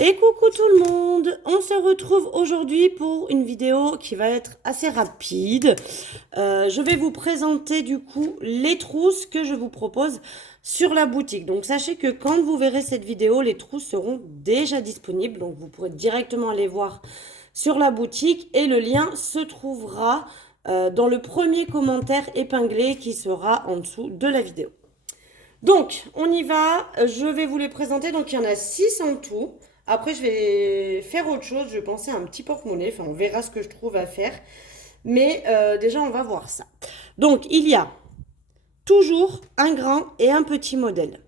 Et coucou tout le monde, on se retrouve aujourd'hui pour une vidéo qui va être assez rapide. Je vais vous présenter du coup les trousses que je vous propose sur la boutique. Donc sachez que quand vous verrez cette vidéo, les trousses seront déjà disponibles. Donc vous pourrez directement aller voir sur la boutique et le lien se trouvera dans le premier commentaire épinglé qui sera en dessous de la vidéo. Donc, on y va. Je vais vous les présenter. Donc, il y en a 6 en tout. Après, je vais faire autre chose. Je vais penser à un petit porte-monnaie. Enfin, on verra ce que je trouve à faire. Mais déjà, on va voir ça. Donc, il y a toujours un grand et un petit modèle.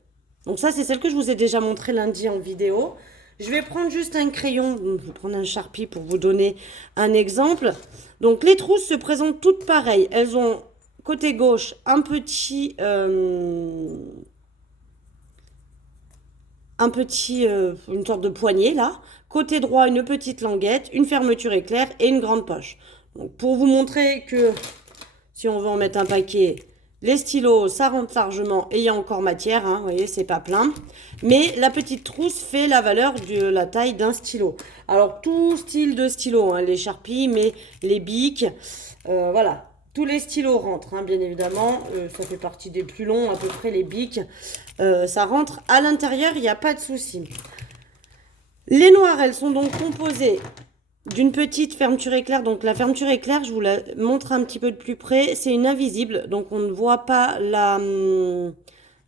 Donc ça, c'est celle que je vous ai déjà montré lundi en vidéo. Je vais prendre juste un crayon. Je vais prendre un Sharpie pour vous donner un exemple. Donc, les trousses se présentent toutes pareilles. Elles ont côté gauche un petit une sorte de poignée là. Côté droit, une petite languette, une fermeture éclair et une grande poche. Donc pour vous montrer que si on veut en mettre un paquet, les stylos, ça rentre largement et il y a encore matière, hein, vous voyez, c'est pas plein. Mais la petite trousse fait la valeur de la taille d'un stylo. Alors tout style de stylo, hein, les Sharpie, mais les bics, voilà. Tous les stylos rentrent, hein, bien évidemment. Ça fait partie des plus longs, à peu près les bics. Ça rentre à l'intérieur, il n'y a pas de souci. Les noires, elles sont donc composées d'une petite fermeture éclair. Donc la fermeture éclair, je vous la montre un petit peu de plus près. C'est une invisible, donc on ne voit pas le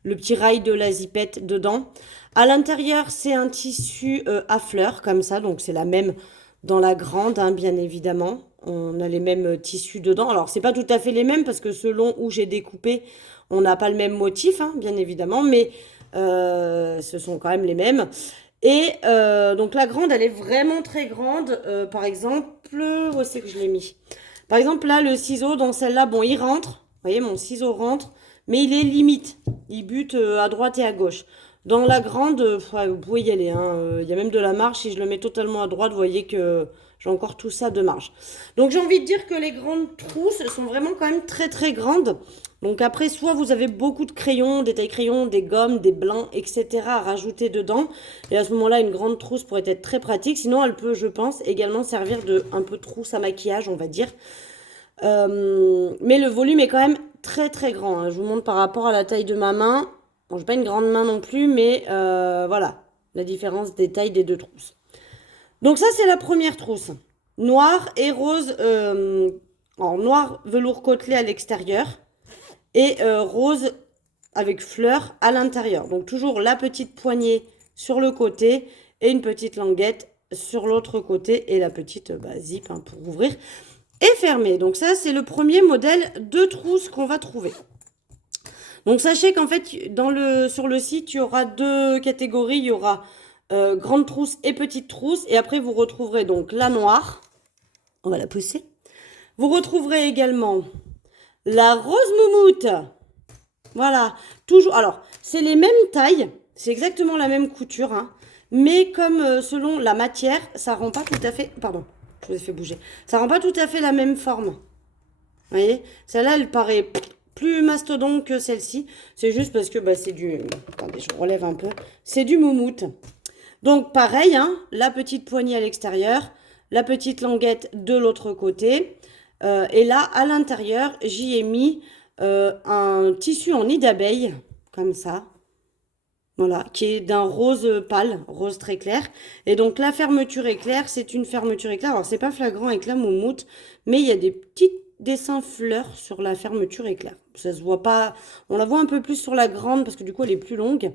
petit rail de la zipette dedans. À l'intérieur, c'est un tissu à fleurs, comme ça. Donc c'est la même dans la grande, hein, bien évidemment. On a les mêmes tissus dedans. Alors, c'est pas tout à fait les mêmes parce que selon où j'ai découpé, on n'a pas le même motif, hein, bien évidemment, mais ce sont quand même les mêmes. Et donc, la grande, elle est vraiment très grande. Par exemple, où c'est que je l'ai mis? Par exemple, là, le ciseau, dans celle-là, bon, il rentre. Vous voyez, mon ciseau rentre, mais il est limite. Il bute à droite et à gauche. Dans la grande, vous pouvez y aller, hein. Il y a même de la marge. Si je le mets totalement à droite, vous voyez que j'ai encore tout ça de marge. Donc j'ai envie de dire que les grandes trousses sont vraiment quand même très très grandes. Donc après, soit vous avez beaucoup de crayons, des tailles crayons, des gommes, des blancs, etc. à rajouter dedans. Et à ce moment-là, une grande trousse pourrait être très pratique. Sinon, elle peut, je pense, également servir de un peu trousse à maquillage, on va dire. Mais le volume est quand même très très grand, hein. Je vous montre par rapport à la taille de ma main. Bon, j'ai pas une grande main non plus, mais voilà la différence des tailles des deux trousses. Donc ça, c'est la première trousse. Noir et rose, en noir velours côtelé à l'extérieur et rose avec fleurs à l'intérieur. Donc toujours la petite poignée sur le côté et une petite languette sur l'autre côté et la petite zip, hein, pour ouvrir et fermer. Donc ça, c'est le premier modèle de trousse qu'on va trouver. Donc sachez qu'en fait, sur le site, il y aura deux catégories. Il y aura grande trousse et petite trousse. Et après, vous retrouverez donc la noire. On va la pousser. Vous retrouverez également la rose moumoute. Voilà. Toujours. Alors, c'est les mêmes tailles. C'est exactement la même couture, hein. Mais comme selon la matière, ça rend pas tout à fait... Pardon, je vous ai fait bouger. Ça rend pas tout à fait la même forme. Vous voyez, celle-là, elle paraît plus mastodonte que celle-ci. C'est juste parce que c'est du... Attendez, je relève un peu. C'est du moumoute. Donc, pareil, hein, la petite poignée à l'extérieur, la petite languette de l'autre côté. Et là, à l'intérieur, j'y ai mis un tissu en nid d'abeille, comme ça. Voilà, qui est d'un rose pâle, rose très clair. Et donc, la fermeture éclair, c'est une fermeture éclair. Alors, c'est pas flagrant avec la moumoute, mais il y a des petits dessins fleurs sur la fermeture éclair. Ça se voit pas... On la voit un peu plus sur la grande, parce que du coup, elle est plus longue.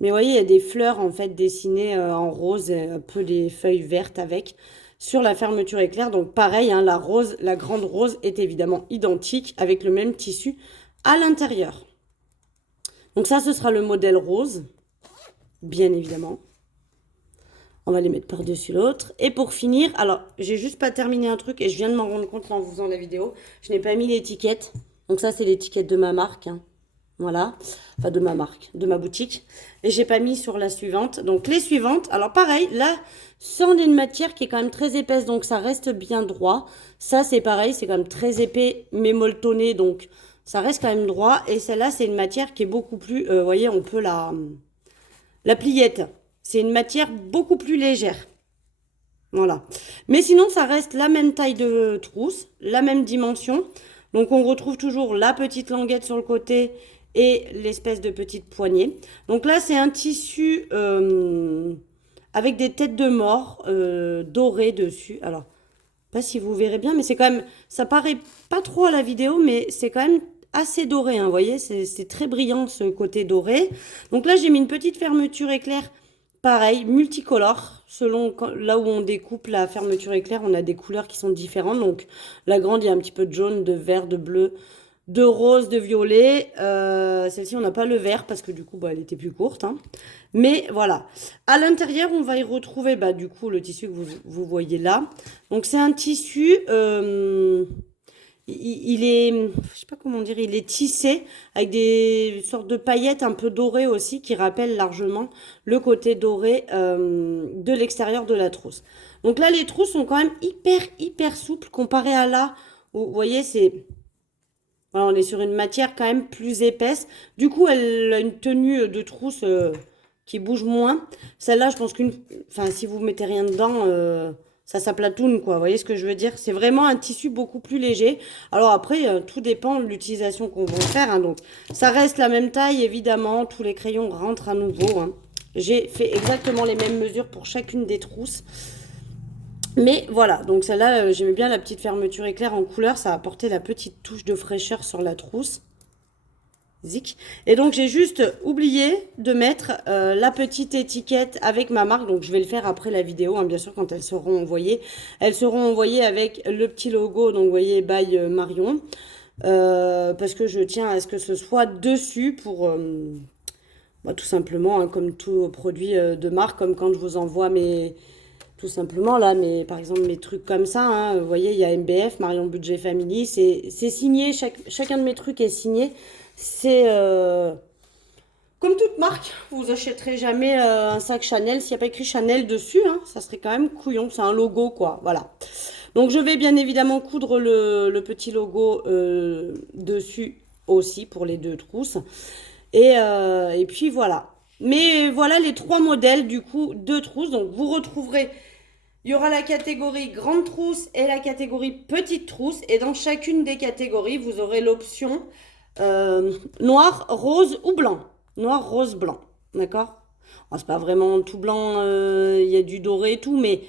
Mais vous voyez, il y a des fleurs en fait dessinées en rose, et un peu des feuilles vertes avec, sur la fermeture éclair. Donc pareil, hein, la grande rose est évidemment identique avec le même tissu à l'intérieur. Donc ça, ce sera le modèle rose, bien évidemment. On va les mettre par-dessus l'autre. Et pour finir, alors, j'ai juste pas terminé un truc et je viens de m'en rendre compte en faisant la vidéo. Je n'ai pas mis l'étiquette. Donc ça, c'est l'étiquette de ma marque, hein. Voilà, enfin de ma marque, de ma boutique. Et j'ai pas mis sur la suivante. Donc les suivantes, alors pareil, là, c'en est une matière qui est quand même très épaisse, donc ça reste bien droit. Ça, c'est pareil, c'est quand même très épais, mais molletonné, donc ça reste quand même droit. Et celle-là, c'est une matière qui est beaucoup plus, vous voyez, on peut la pliette. c'est une matière beaucoup plus légère. Voilà. Mais sinon, ça reste la même taille de trousse, la même dimension. Donc, on retrouve toujours la petite languette sur le côté et l'espèce de petite poignée. Donc là, c'est un tissu avec des têtes de mort dorées dessus. Alors, pas si vous verrez bien, mais c'est quand même, ça paraît pas trop à la vidéo, mais c'est quand même assez doré, hein, vous voyez, c'est très brillant ce côté doré. Donc là, j'ai mis une petite fermeture éclair, pareil, multicolore, selon là où on découpe la fermeture éclair, on a des couleurs qui sont différentes. Donc la grande, il y a un petit peu de jaune, de vert, de bleu, de rose, de violet. Celle-ci, on n'a pas le vert parce que du coup, bah, elle était plus courte, hein. Mais voilà. À l'intérieur, on va y retrouver bah, du coup le tissu que vous voyez là. Donc c'est un tissu, il est, je sais pas comment dire, il est tissé avec des sortes de paillettes un peu dorées aussi qui rappellent largement le côté doré de l'extérieur de la trousse. Donc là, les trousses sont quand même hyper souples comparé à là où, vous voyez, c'est... Voilà, on est sur une matière quand même plus épaisse. Du coup, elle a une tenue de trousse qui bouge moins. Celle-là, je pense qu'une... Enfin, si vous mettez rien dedans, ça s'aplatoune, quoi. Vous voyez ce que je veux dire? C'est vraiment un tissu beaucoup plus léger. Alors après, tout dépend de l'utilisation qu'on va faire, hein. Donc, ça reste la même taille, évidemment. Tous les crayons rentrent à nouveau, hein. J'ai fait exactement les mêmes mesures pour chacune des trousses. Mais voilà, donc celle-là, j'aimais bien la petite fermeture éclair en couleur. Ça a apporté la petite touche de fraîcheur sur la trousse. Zic. Et donc, j'ai juste oublié de mettre la petite étiquette avec ma marque. Donc, je vais le faire après la vidéo, hein, bien sûr, quand elles seront envoyées. Elles seront envoyées avec le petit logo, donc vous voyez, by Marion. Parce que je tiens à ce que ce soit dessus pour... bah, tout simplement, hein, comme tout produit de marque, comme quand je vous envoie mes... Tout simplement, là, mais par exemple, mes trucs comme ça, hein, vous voyez, il y a MBF, Marion Budget Family, c'est signé, chacun de mes trucs est signé. C'est comme toute marque, vous achèterez jamais un sac Chanel s'il n'y a pas écrit Chanel dessus, hein, ça serait quand même couillon, c'est un logo, quoi, voilà. Donc, je vais bien évidemment coudre le petit logo dessus aussi pour les deux trousses. Et puis, voilà. Mais voilà les trois modèles, du coup, de trousses. Donc, vous retrouverez... Il y aura la catégorie grande trousse et la catégorie petite trousse. Et dans chacune des catégories, vous aurez l'option noir, rose ou blanc. Noir, rose, blanc. D'accord? C'est pas vraiment tout blanc, il y a du doré et tout, mais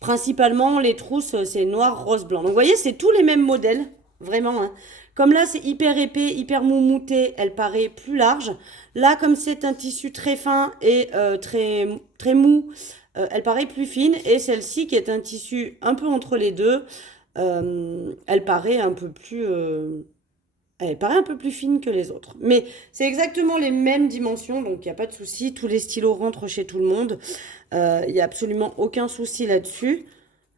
principalement les trousses, c'est noir, rose, blanc. Donc vous voyez, c'est tous les mêmes modèles, vraiment, hein. Comme là, c'est hyper épais, hyper moumouté, elle paraît plus large. Là, comme c'est un tissu très fin et très mou, elle paraît plus fine. Et celle-ci, qui est un tissu un peu entre les deux, elle paraît un peu plus... elle paraît un peu plus fine que les autres. Mais c'est exactement les mêmes dimensions, donc il n'y a pas de souci. Tous les stylos rentrent chez tout le monde. Il n'y a absolument aucun souci là-dessus.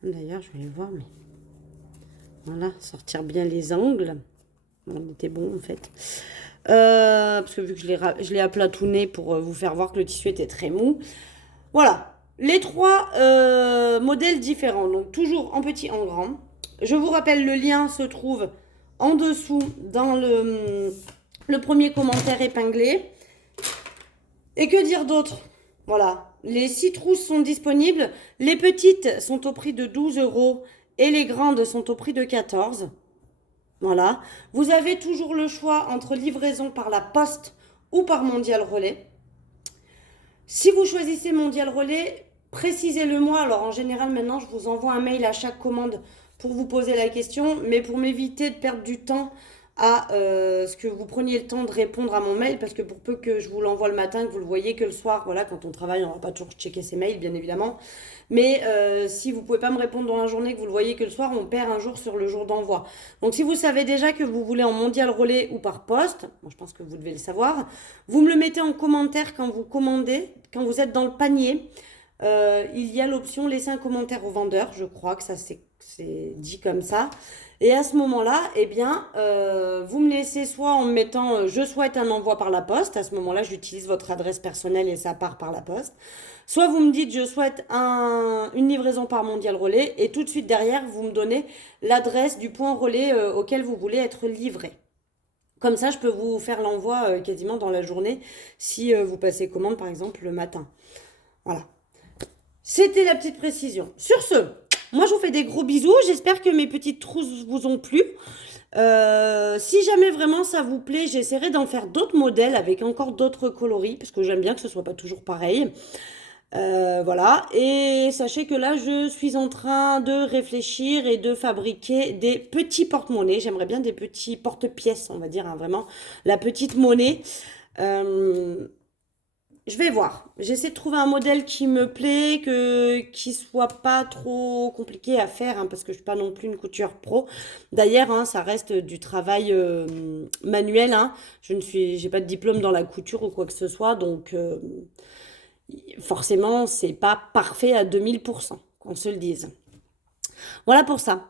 D'ailleurs, je vais voir, mais... Voilà, sortir bien les angles. On était bon, en fait. Parce que vu que je l'ai aplatouné pour vous faire voir que le tissu était très mou. Voilà, les trois modèles différents. Donc, toujours en petit, en grand. Je vous rappelle, le lien se trouve en dessous dans le premier commentaire épinglé. Et que dire d'autre? Voilà, les 6 trousses sont disponibles. Les petites sont au prix de 12 € et les grandes sont au prix de 14. Voilà. Vous avez toujours le choix entre livraison par la poste ou par Mondial Relais. Si vous choisissez Mondial Relais, précisez-le moi. Alors en général, maintenant, je vous envoie un mail à chaque commande pour vous poser la question. Mais pour m'éviter de perdre du temps à ce que vous preniez le temps de répondre à mon mail, parce que pour peu que je vous l'envoie le matin, que vous le voyez que le soir, voilà, quand on travaille, on va pas toujours checker ses mails, bien évidemment. Mais si vous pouvez pas me répondre dans la journée, que vous le voyez que le soir, on perd un jour sur le jour d'envoi. Donc si vous savez déjà que vous voulez en Mondial Relais ou par poste, moi je pense que vous devez le savoir, vous me le mettez en commentaire quand vous commandez, quand vous êtes dans le panier. Il y a l'option laisser un commentaire au vendeur, je crois que ça c'est dit comme ça. Et à ce moment-là, eh bien, vous me laissez soit en me mettant je souhaite un envoi par la poste. À ce moment-là, j'utilise votre adresse personnelle et ça part par la poste. Soit vous me dites je souhaite une livraison par Mondial Relais et tout de suite derrière, vous me donnez l'adresse du point relais auquel vous voulez être livré. Comme ça, je peux vous faire l'envoi quasiment dans la journée si vous passez commande par exemple le matin. Voilà. C'était la petite précision. Sur ce, moi je vous fais des gros bisous. J'espère que mes petites trousses vous ont plu. Si jamais vraiment ça vous plaît, j'essaierai d'en faire d'autres modèles avec encore d'autres coloris, parce que j'aime bien que ce soit pas toujours pareil. Voilà, et sachez que là, je suis en train de réfléchir et de fabriquer des petits porte-monnaies. J'aimerais bien des petits porte-pièces, on va dire, hein, vraiment, la petite monnaie. Euh, je vais voir. J'essaie de trouver un modèle qui me plaît, qui soit pas trop compliqué à faire, hein, parce que je suis pas non plus une couture pro. D'ailleurs, hein, ça reste du travail manuel, hein. J'ai pas de diplôme dans la couture ou quoi que ce soit, donc forcément, c'est pas parfait à 2000%, qu'on se le dise. Voilà pour ça.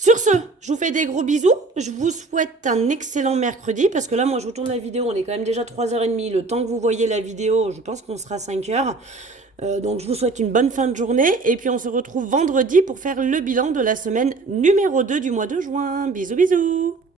Sur ce, je vous fais des gros bisous. Je vous souhaite un excellent mercredi parce que là, moi, je vous tourne la vidéo. On est quand même déjà 3h30. Le temps que vous voyez la vidéo, je pense qu'on sera 5h. Donc, je vous souhaite une bonne fin de journée. Et puis, on se retrouve vendredi pour faire le bilan de la semaine numéro 2 du mois de juin. Bisous, bisous.